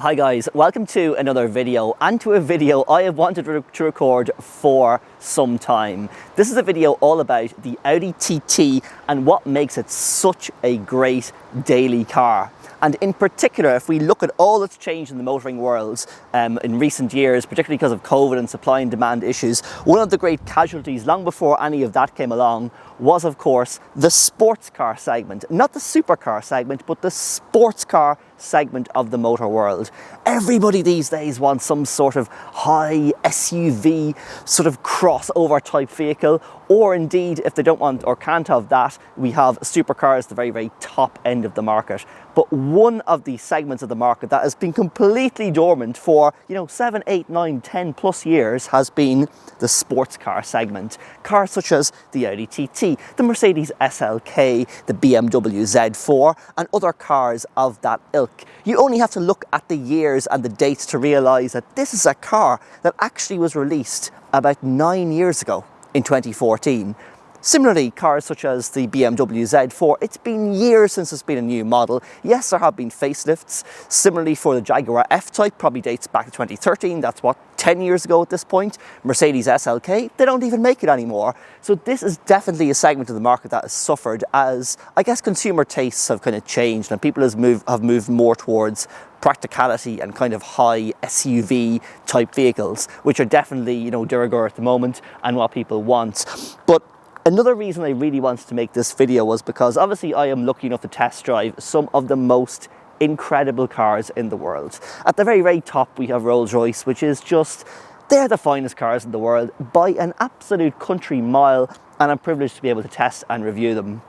Hi guys, welcome to another video, and to a video I have wanted to record for some time. This is a video all about the Audi TT and what makes it such a great daily car. And in particular, if we look at all that's changed in the motoring world in recent years, particularly because of COVID and supply and demand issues, one of the great casualties long before any of that came along was, of course, the sports car segment. Not the supercar segment, but the sports car segment of the motor world. Everybody these days wants some sort of high SUV, sort of crossover type vehicle, or indeed, if they don't want or can't have that, we have supercars, the very, very top end of the market. But one of the segments of the market that has been completely dormant for, 7, 8, 9, 10 plus years has been the sports car segment. Cars such as the Audi TT, the Mercedes SLK, the BMW Z4, and other cars of that ilk. You only have to look at the years and the dates to realise that this is a car that actually was released about 9 years ago in 2014. Similarly, cars such as the BMW Z4, it's been years since there's been a new model. Yes, there have been facelifts. Similarly for the Jaguar F-Type, probably dates back to 2013. That's what, 10 years ago at this point. Mercedes SLK, they don't even make it anymore. So this is definitely a segment of the market that has suffered as, I guess, consumer tastes have kind of changed and people have moved more towards practicality and kind of high SUV type vehicles, which are definitely, de rigueur at the moment and what people want. But another reason I really wanted to make this video was because obviously I am lucky enough to test drive some of the most incredible cars in the world. At the very, very top we have Rolls-Royce, which is just, they're the finest cars in the world by an absolute country mile, and I'm privileged to be able to test and review them.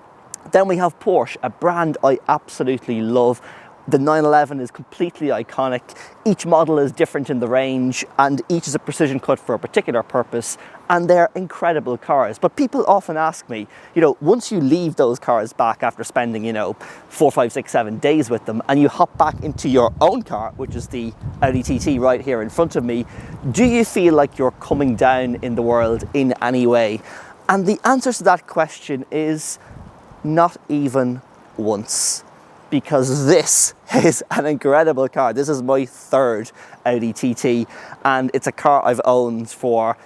Then we have Porsche, a brand I absolutely love. The 911 is completely iconic. Each model is different in the range and each is a precision cut for a particular purpose, and they're incredible cars. But people often ask me, once you leave those cars back after spending, 4, 5, 6, 7 days with them and you hop back into your own car, which is the Audi TT right here in front of me, do you feel like you're coming down in the world in any way? And the answer to that question is not even once. Because this is an incredible car. This is my third Audi TT, and it's a car I've owned for,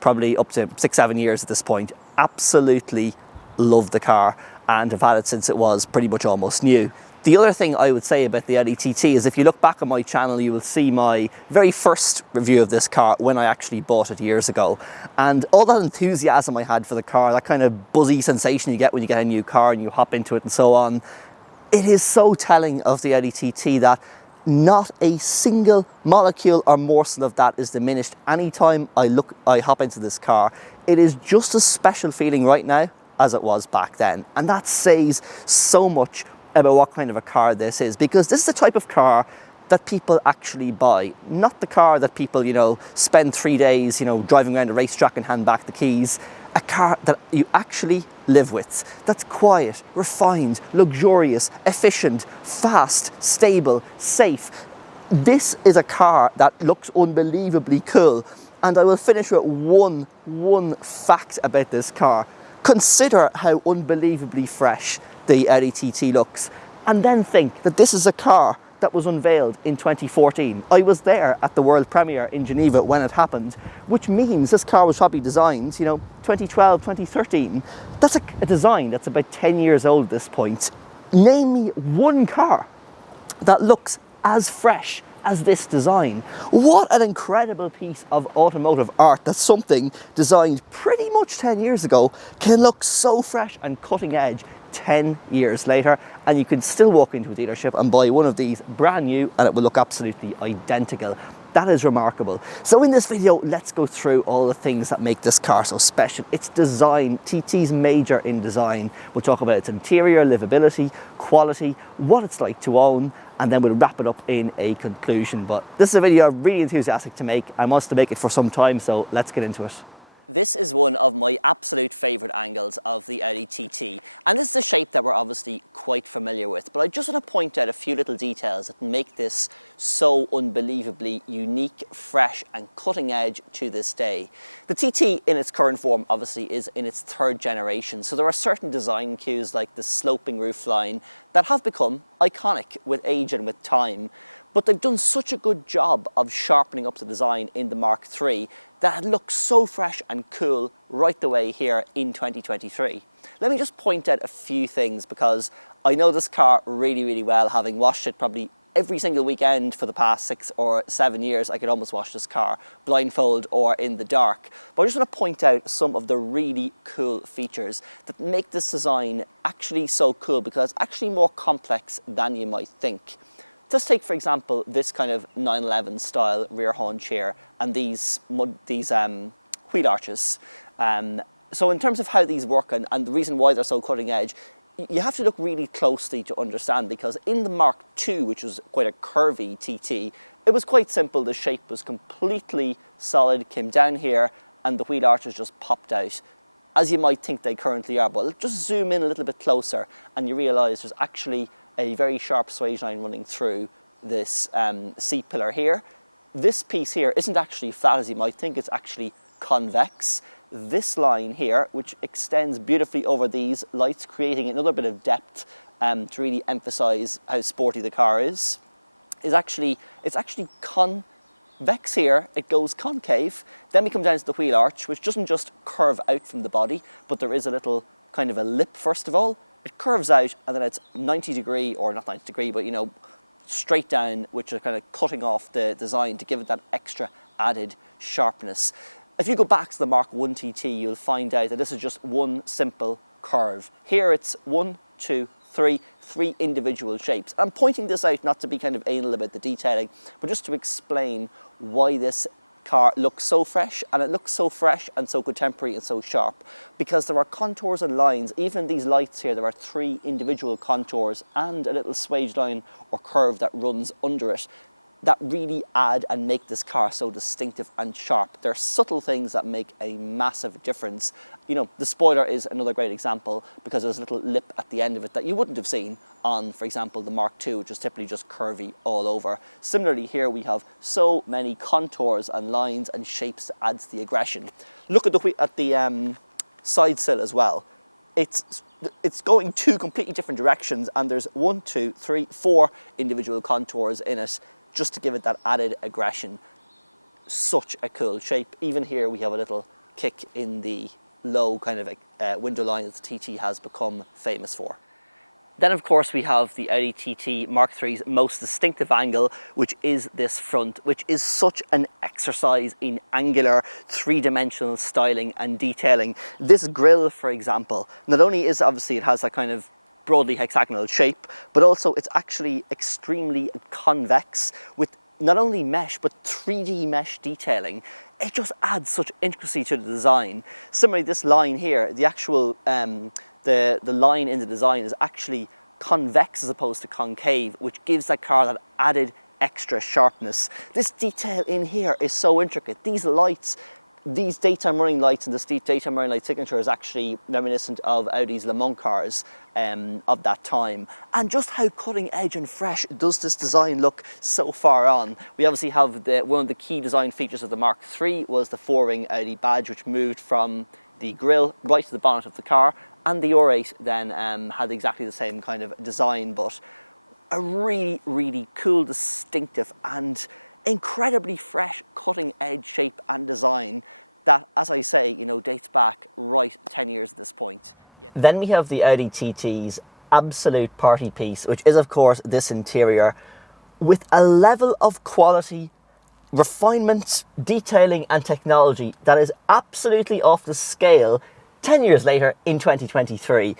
probably up to 6, 7 years at this point. Absolutely love the car and have had it since it was pretty much almost new. The other thing I would say about the Audi TT is if you look back on my channel, you will see my very first review of this car when I actually bought it years ago. And all that enthusiasm I had for the car, that kind of buzzy sensation you get when you get a new car and you hop into it and so on, it is so telling of the Audi TT that not a single molecule or morsel of that is diminished anytime I hop into this car. It is just a special feeling right now as it was back then. And that says so much about what kind of a car this is, because this is the type of car that people actually buy, not the car that people, spend 3 days, driving around a racetrack and hand back the keys. A car that you actually live with, that's quiet, refined, luxurious, efficient, fast, stable, safe. This is a car that looks unbelievably cool. And I will finish with one fact about this car. Consider how unbelievably fresh the Audi TT looks, and then think that this is a car that was unveiled in 2014. I was there at the world premiere in Geneva when it happened, which means this car was probably designed, 2012, 2013. That's a design that's about 10 years old at this point. Name me one car that looks as fresh as this design. What an incredible piece of automotive art that something designed pretty much 10 years ago can look so fresh and cutting edge 10 years later, and you can still walk into a dealership and buy one of these brand new and it will look absolutely identical. That is remarkable. So in this video, let's go through all the things that make this car so special. Its design, TT's major in design. We'll talk about its interior, livability, quality, what it's like to own, and then we'll wrap it up in a conclusion. But this is a video I'm really enthusiastic to make. I want to make it for some time, so let's get into it. This is one of my absolute favourite angles of the Audi TT, and this is a shape that we're obviously quite familiar with, but I just want to point out a few little details that make this so unbelievably unique, fresh and cutting edge to this day. The TT in its current form obviously is in its third generation, so there are certain design cues like the sloping roofline, that have become iconic with age and with time. But they've done such a good job of sharpening up the design in the Mark III that it looks so fresh and cool right the way here in 2023. Let me just point out a few things, because I know this car really, really well, having washed it probably every single weekend for the past 6 or 7 years. I could almost wash this car blindfold or in the dark. But I just want to point out some of the really cool features that make this design actually so cool, because it's actually more complex than you might think. Just take, for example, this kind of 911 style rear haunch here and these wheel arches. So in terms of how these work and the reason why they're so cutting edge, you have to look really closely to understand, because in the Mark II, which was quite a curvy TT, it was quite simple. The shape was completely solid, came down here, and the wheel arches just popped out, as you might think they currently are. But just zoom in a little bit closer and you realise there's actually a very sharp swage line running through this seat pillar here. This piece here isn't actually flat as you might think, it's actually convex. This line here, which extends beautifully over these lights, creating another bit of depth to really emphasise how sporty the car is actually convex here. It goes concave. Then we come down to the wheel arch, which doesn't just curve out from the body, but there is a little kind of a lip first of all. It curves out and then it's 90 degree, or not 90 degree, but straight down, which is kind of cutting off the design to give it that extra added sharpness. If you go back to the Mark I TT, you'll find out that this is just one simple curve. Here it's 1, 2, 3 individual shapes. I'm pointing this out not to be kind of anal about the detailing, but just to explain why this car looks so fresh, and it looks so fresh and so contemporary and so sharp, because there are contours and lines. Even in these lights here, there are 3 individual contours and a little swage line or curve that runs under it that really add and make this car so distinctive and sharp. There are subtle things that make a massive difference. The spoiler is another great example, because there's a little lip at the end of it that you wouldn't have seen on, for example, the Mark II, which is typically just curvy all over. Similarly here we have so many contours and lines and shapes to add to the aggression. Look at the side sill as well. It's going 2 completely different directions, and there's 1, 2, 3, 4 individual contours in it, just to give it that added aggression. Such a cool shape. Even here we have a little kick in the low kind of window line that the TT has become famous for. Then of course we have the Audi TT Mk3's most distinctive angle, which is this front, which is such an exercise in angular 3-dimensional styling and detailing. This grille, for example, not only is obviously it has that kind of broadly hexagonal shape, but also it's actually extremely convex with not only mesh but 3D mesh detailing. It just adds such intricacy to the design. Similarly, this line here, the actual the line in the design is actually convex as opposed to concave, which gives that car that added extra sharpness. This detail in here is so intricate. These lights, these daytime running lights, and this daytime running light signature is actually reminiscent of Audi's Le Mans cars of that time. And just how cutting edge and fresh does this design look so far on. We obviously have one of the key design features of the Mark III was the 4-ring Audi badge, which moved from the grille right to the bonnet of the car, and the R8 then had exactly the same kind of design, but a really, really cool, distinctive and incredibly fresh cutting edge shape and design that, as I say, dates back right 10 years at this point. Then we have the Audi TT's absolute party piece, which is of course this interior, with a level of quality, refinement, detailing and technology that is absolutely off the scale 10 years later in 2023.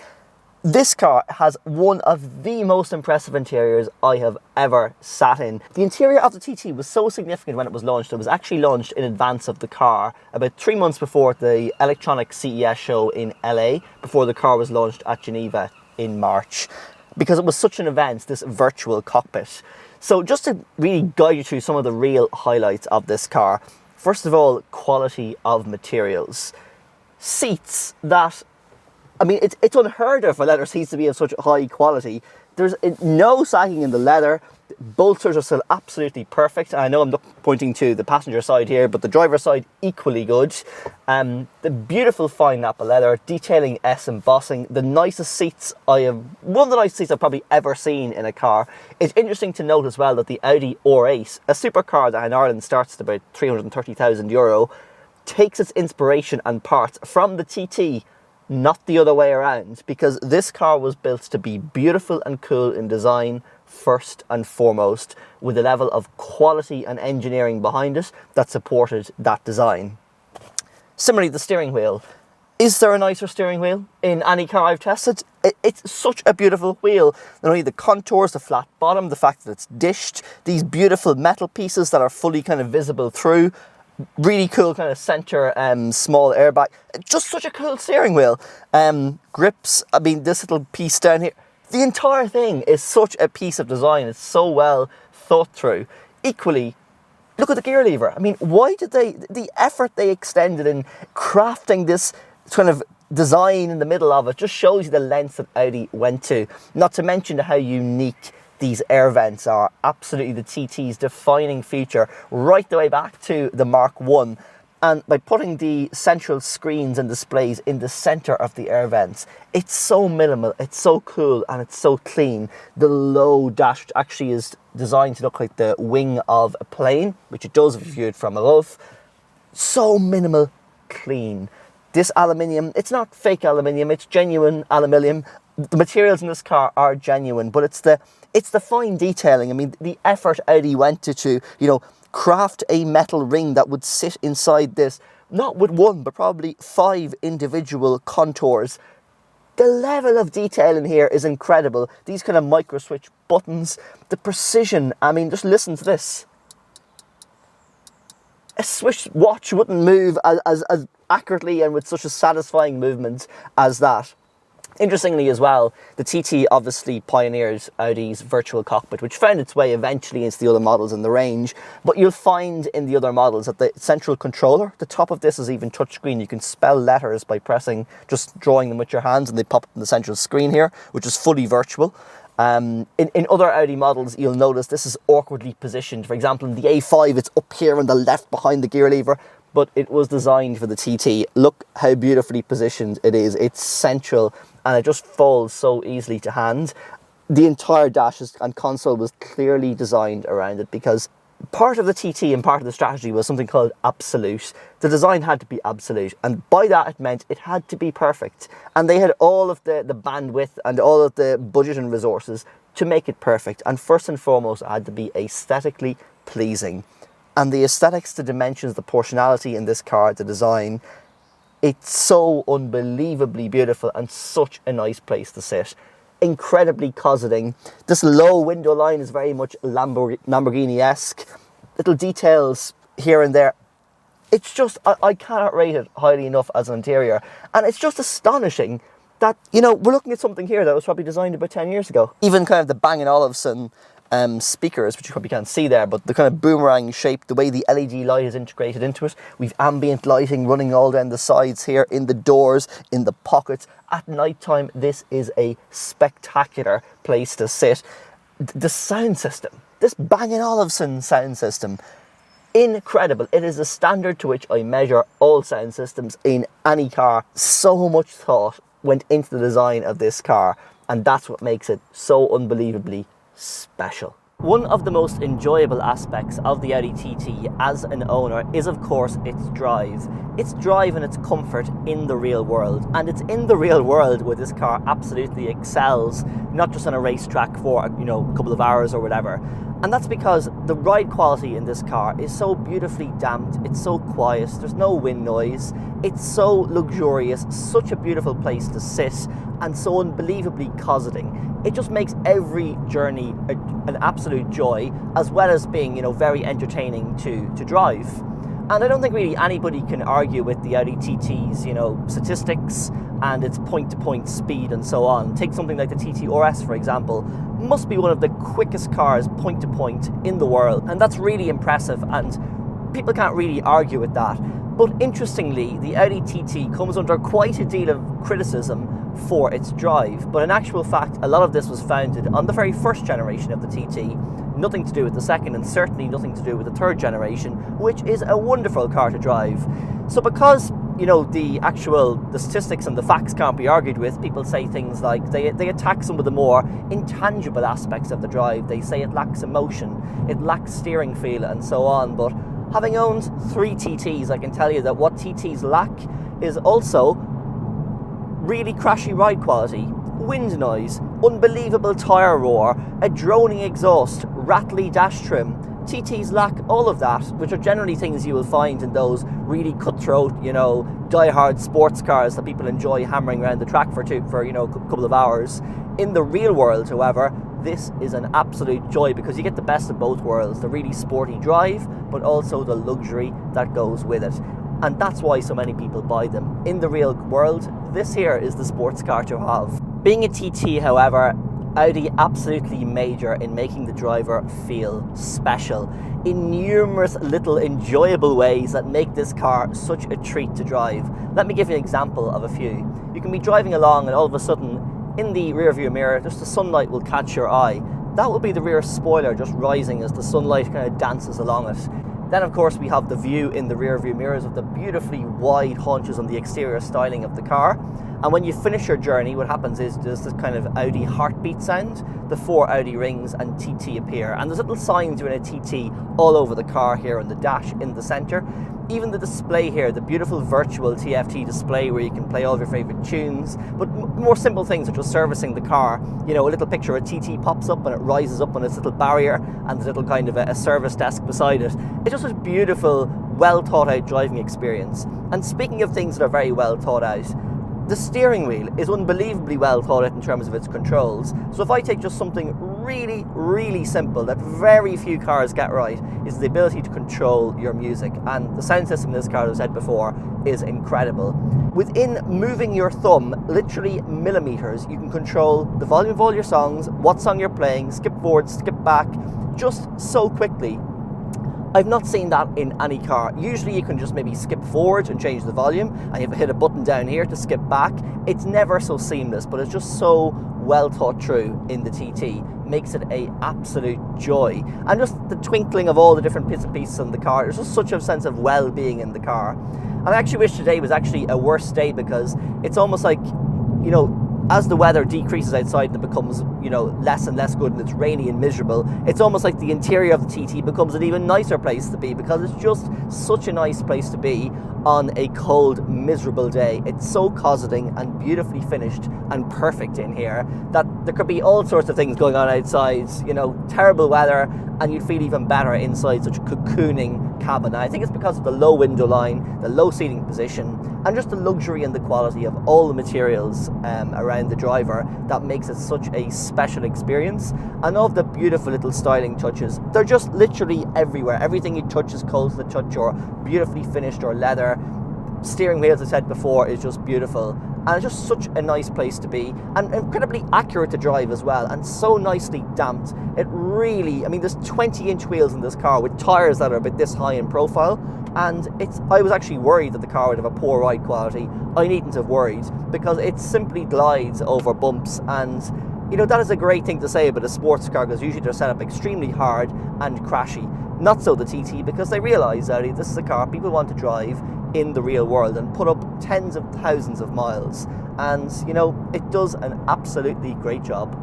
This car has one of the most impressive interiors I have ever sat in. The interior of the TT was so significant when it was launched. It was actually launched in advance of the car, about 3 months before the electronic CES show in LA, before the car was launched at Geneva in March, because it was such an event, this virtual cockpit. So just to really guide you through some of the real highlights of this car, first of all, quality of materials. Seats that, I mean, it's unheard of for leather seats to be of such high quality. There's no sagging in the leather. Bolsters are still absolutely perfect. I know I'm not pointing to the passenger side here, but the driver's side equally good. The beautiful fine nappa leather, detailing S embossing, the nicest seats one of the nicest seats I've probably ever seen in a car. It's interesting to note as well that the Audi R8, a supercar that in Ireland starts at about €330,000, takes its inspiration and parts from the TT, not the other way around, because this car was built to be beautiful and cool in design first and foremost, with a level of quality and engineering behind it that supported that design. Similarly, the steering wheel. Is there a nicer steering wheel in any car I've tested? It's such a beautiful wheel. Not only the contours, the flat bottom, the fact that it's dished, these beautiful metal pieces that are fully kind of visible through, really cool kind of center small airbag. Just such a cool steering wheel. Grips, I mean, this little piece down here. The entire thing is such a piece of design. It's so well thought through. Equally, look at the gear lever. I mean, why did the effort they extended in crafting this kind of design in the middle of it just shows you the lengths that Audi went to. Not to mention how unique these air vents are. Absolutely the TT's defining feature right the way back to the Mark 1. And by putting the central screens and displays in the center of the air vents, it's so minimal, it's so cool, and it's so clean. The low dash actually is designed to look like the wing of a plane, which it does if you view it from above. So minimal, clean. This aluminium, it's not fake aluminium, it's genuine aluminium. The materials in this car are genuine, but it's the fine detailing. I mean, the effort Audi went to, you know, craft a metal ring that would sit inside this, not with one, but probably 5 individual contours. The level of detail in here is incredible. These kind of micro switch buttons, the precision, I mean, just listen to this. A Swiss watch wouldn't move as accurately and with such a satisfying movement as that. Interestingly as well, the TT obviously pioneered Audi's virtual cockpit, which found its way eventually into the other models in the range. But you'll find in the other models that the central controller, the top of this is even touchscreen. You can spell letters by just drawing them with your hands, and they pop up on the central screen here, which is fully virtual. In other Audi models, you'll notice this is awkwardly positioned. For example, in the A5, it's up here on the left behind the gear lever, but it was designed for the TT. Look how beautifully positioned it is. It's central, and it just falls so easily to hand. The entire dash and console was clearly designed around it, because part of the TT and part of the strategy was something called absolute. The design had to be absolute, and by that it meant it had to be perfect. And they had all of the bandwidth and all of the budget and resources to make it perfect. And first and foremost, it had to be aesthetically pleasing. And the aesthetics, the dimensions, the proportionality in this car, the design, it's so unbelievably beautiful and such a nice place to sit. Incredibly cosseting. This low window line is very much Lamborghini-esque. Little details here and there. It's just, I cannot rate it highly enough as an interior. And it's just astonishing that, you know, we're looking at something here that was probably designed about 10 years ago. Even kind of the Bang & Olufsen speakers, which you probably can't see there, but the kind of boomerang shape, the way the LED light is integrated into it. We've ambient lighting running all down the sides here, in the doors, in the pockets. At night time, this is a spectacular place to sit. The sound system, this Bang & Olufsen sound system, incredible. It is the standard to which I measure all sound systems in any car. So much thought went into the design of this car, and that's what makes it so unbelievably special. One of the most enjoyable aspects of the Audi TT as an owner is, of course, its drive. Its drive and its comfort in the real world. And it's in the real world where this car absolutely excels, not just on a racetrack for, you know, a couple of hours or whatever. And that's because the ride quality in this car is so beautifully damped, it's so quiet, there's no wind noise, it's so luxurious, such a beautiful place to sit, and so unbelievably cosseting. It just makes every journey an absolute joy, as well as being, you know, very entertaining to drive. And I don't think really anybody can argue with the Audi TT's, you know, statistics and its point-to-point speed and so on. Take something like the TT RS, for example, must be one of the quickest cars point-to-point in the world, and that's really impressive, and people can't really argue with that. But interestingly, the Audi TT comes under quite a deal of criticism for its drive. But in actual fact, a lot of this was founded on the very first generation of the TT, nothing to do with the second, and certainly nothing to do with the third generation, which is a wonderful car to drive. So because, you know, the statistics and the facts can't be argued with, people say things like they attack some of the more intangible aspects of the drive. They say it lacks emotion, it lacks steering feel, and so on. But having owned 3 TTs, I can tell you that what TTs lack is also really crashy ride quality, wind noise, unbelievable tyre roar, a droning exhaust, rattly dash trim. TTs lack all of that, which are generally things you will find in those really cutthroat, you know, die-hard sports cars that people enjoy hammering around the track for you know, a couple of hours. In the real world, however, this is an absolute joy because you get the best of both worlds, the really sporty drive, but also the luxury that goes with it. And that's why so many people buy them. In the real world, this here is the sports car to have. Being a TT, however, Audi absolutely major in making the driver feel special in numerous little enjoyable ways that make this car such a treat to drive. Let me give you an example of a few. You can be driving along and all of a sudden in the rear view mirror just the sunlight will catch your eye. That will be the rear spoiler just rising as the sunlight kind of dances along it. Then of course we have the view in the rear view mirrors of the beautifully wide haunches on the exterior styling of the car. And when you finish your journey, what happens is there's this kind of Audi heartbeat sound, the 4 Audi rings and TT appear. And there's little signs doing a TT all over the car here on the dash in the center. Even the display here, the beautiful virtual TFT display where you can play all of your favorite tunes, but more simple things such as servicing the car. You know, a little picture of a TT pops up and it rises up on its little barrier and there's a little kind of a service desk beside it. It's just a beautiful, well thought out driving experience. And speaking of things that are very well thought out, the steering wheel is unbelievably well thought out in terms of its controls. So if I take just something really, really simple that very few cars get right, is the ability to control your music. And the sound system in this car, as I said before, is incredible. Within moving your thumb, literally millimeters, you can control the volume of all your songs, what song you're playing, skip forward, skip back, just so quickly. I've not seen that in any car. Usually you can just maybe skip forward and change the volume and you have to hit a button down here to skip back. It's never so seamless, but it's just so well thought through in the TT. Makes it a absolute joy. And just the twinkling of all the different bits and pieces in the car, there's just such a sense of well-being in the car. And I actually wish today was actually a worse day because it's almost like, you know, as the weather decreases outside and it becomes, you know, less and less good and it's rainy and miserable, it's almost like the interior of the TT becomes an even nicer place to be because it's just such a nice place to be on a cold, miserable day. It's so cosseting and beautifully finished and perfect in here that there could be all sorts of things going on outside, you know, terrible weather, and you'd feel even better inside such a cocooning cabin. And I think it's because of the low window line, the low seating position, and just the luxury and the quality of all the materials around the driver that makes it such a special experience. And all of the beautiful little styling touches, they're just literally everywhere. Everything you touch is cold to the touch or beautifully finished or leather. Steering wheel, as I said before, is just beautiful. And it's just such a nice place to be and incredibly accurate to drive as well and so nicely damped. It really, I mean, there's 20-inch wheels in this car with tyres that are a bit this high in profile, and I was actually worried that the car would have a poor ride quality. I needn't have worried because it simply glides over bumps, and you know, that is a great thing to say about a sports car because usually they're set up extremely hard and crashy. Not so the TT, because they realise that this is a car people want to drive in the real world and put up tens of thousands of miles, and you know, it does an absolutely great job.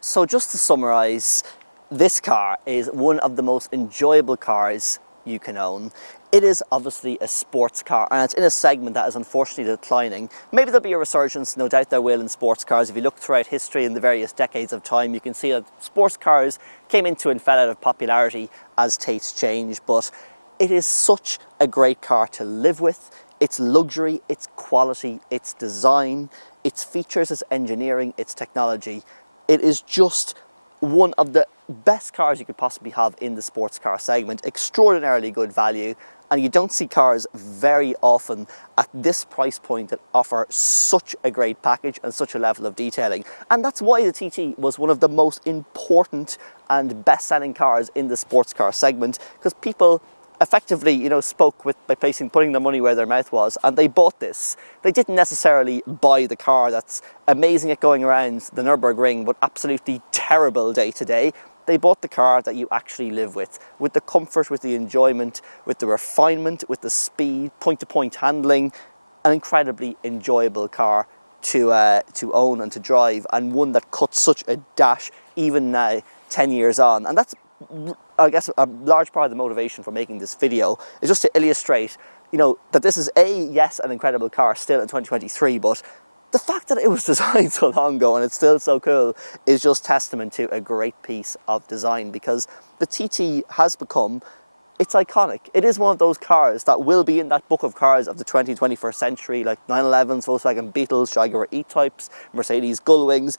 So just to summarise, this car is one of the most enjoyable cars you can own. It is obviously a sports car and it's in a segment that is unfortunately declining. Maybe there'll be a resurgence, no doubt there will, in sports cars. If you look throughout history in the various decades of time, you can see that sports cars came into and fell out of popularity as tastes change, but it is such a great car to live with. Its luxury, its quality, its design, its features, its engineering, its technology. It is just one of the best cars you could possibly have in the sports car segment. Extraordinarily good value, and you don't see cars very often at this price point that offer such a great package and such a level of detailing. And that's why the TT was one of the most important and best-selling cars in the sports car segment, because people effectively, you know, spoke with by putting their money where their mouth was, and they bought this. They didn't necessarily buy the car that's amazing at going around the Nürburgring, but absolutely terrible day to day. They bought the car that you actually live with the comfort, with the enjoyment, with the refinement, with the speed, point-to-point handling, an incredibly enjoyable car to own and to drive, and one that cuts such a dash even now, 10 years on. And that's, I guess, a large part of the motivation for making this video, is just to illustrate, you know, that this is yes, an incredible car still in 2023, but the fact that it was designed so long ago and it's still so cool is just testament to a great piece of design, because the TT has become, it's iconic. It is one of those cars that will be in that book of cars of the 21st century, like 911s, Volkswagen Beetles, Jaguar E-Types, Mercedes Gullwings.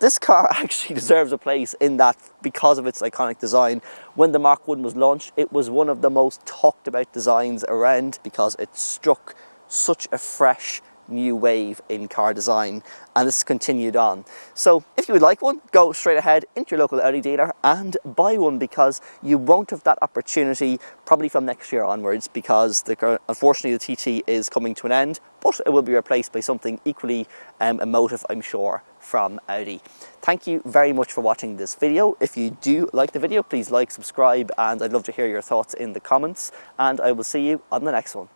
This car actually deserves a place in that because of its iconic design. When the Mark 1 was launched, it was one of the most talked about designs around because it struck such a fresh new wave in car design, and this continued on. So if you would like one, go straight ahead into your local Audi dealer and buy one, because you won't have that opportunity probably from next year onwards, because unfortunately the TT is coming to an end, but it will be replaced by something equally emotive, I'm sure, from Audi. Thank you very much for watching this video. If you do like the video, please like, subscribe, and I'd love to hear your thoughts in the comments, and I will see you on the next one.